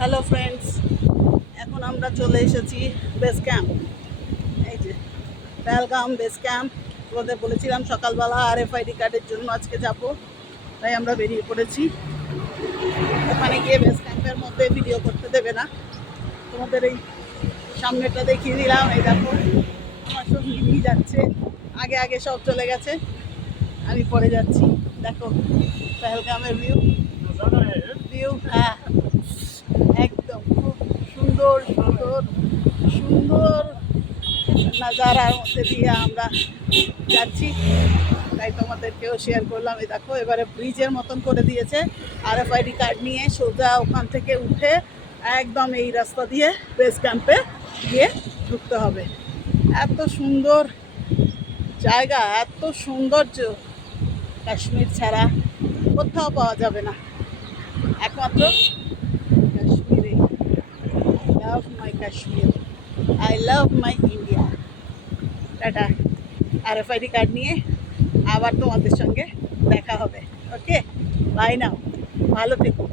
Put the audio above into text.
Hello friends, এখন আমরা চলে এসেছি বেস ক্যাম্প। এই যে পেহেলগাম বেস ক্যাম্প। ওদের বলেছিলাম সকালবেলা RFID কার্ডের জন্য আজকে যাব, তাই আমরা বেরিয়ে পড়েছি। ওখানে গিয়ে বেস ক্যাম্পের মধ্যে ভিডিও করতে দেবে না, তোমাদের এই সামনেটা দেখিয়ে দিলাম। এই দেখো আমার সব নিয়ে যাচ্ছে, আগে আগে সব চলে গেছে, আমি পরে যাচ্ছি। দেখো পেহেলগামের ভিউ ভিউ হ্যাঁ, একদম খুব সুন্দর সুন্দর সুন্দর নাজারার মধ্যে দিয়ে আমরা যাচ্ছি, তাই তোমাদেরকেও শেয়ার করলাম। এই দেখো এবারে ব্রিজের মতন করে দিয়েছে, RFID কার্ড নিয়ে সোজা ওখান থেকে উঠে একদম এই রাস্তা দিয়ে বেস ক্যাম্পে গিয়ে ঢুকতে হবে। এত সুন্দর জায়গা, এত সৌন্দর্য কাশ্মীর ছাড়া কোথাও পাওয়া যাবে না, একমাত্র কাশ্মীরে। Love my Kashmir, I love my India. Tata. RFID card নিয়ে আবার তোমাদের সঙ্গে দেখা হবে। ওকে, বাই নাও, ভালো থেকো।